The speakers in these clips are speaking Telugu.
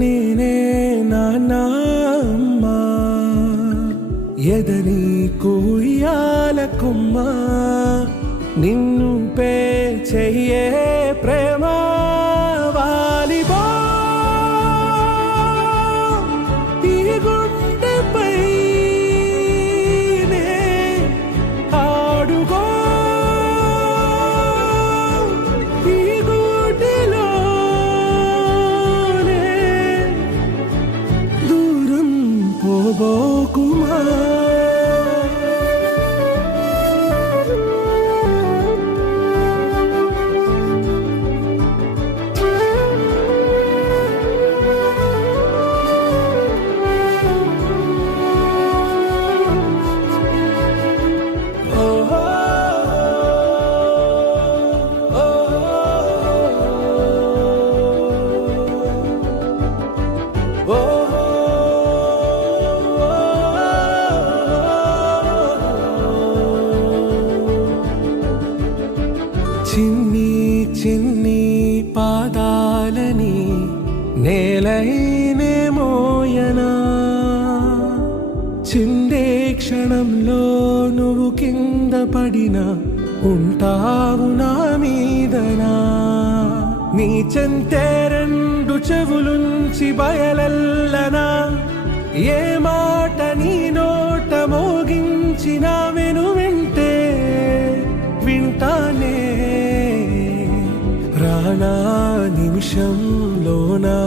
నేనే నాన్న అమ్మా ఎదని కుయ్యాలకుమ్మ నిన్ను పే చెయ్యే ప్రేమ వాలిబా ఈ గుండెపై ఆడుగో ఈ గుడిలోనే దూరం పోబోకుమా చిన్ని చిన్ని పాదాలని నేలైనే మోయనా చిందే క్షణంలో నువ్వు కింద పడినా ఉంటావు నా మీదనా నీ చెంతే రెండు చెవులుంచి బయలెల్లనా ఏ మాట నీ నోట మోగించిన వెను వింటే వింటానే రానా నిమిషంలోనా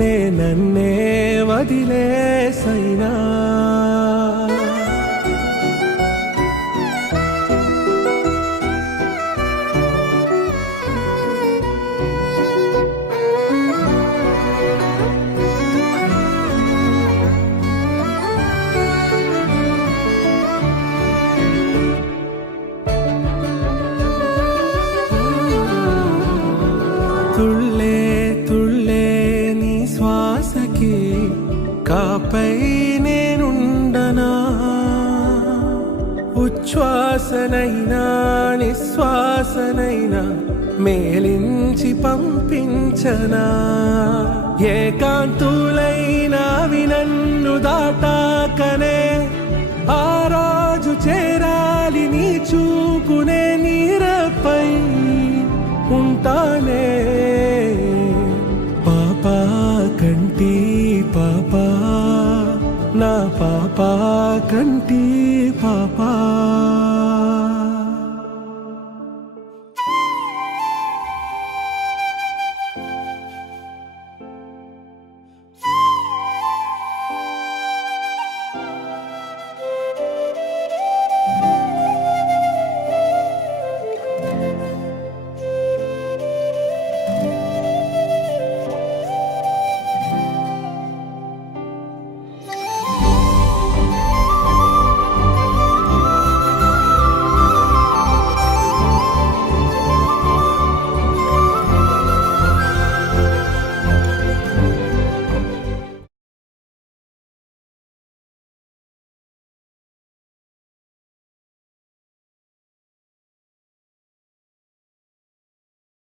నే నన్నే వదిలేసైనా తుళ్ళే తుళ్ళే నీ శ్వాసకి కాపై నేనుండనా ఉచ్ఛ్వాసనైనా నిశ్వాసనైనా మేలించి పంపించనా ఏకాంతులైనవి నన్ను దాటాకనే ఆ రోజు చేరాలి నీ చూపునే నీరపై ఉంటానే పాపా కంటి పాపా నా పాపా కంటి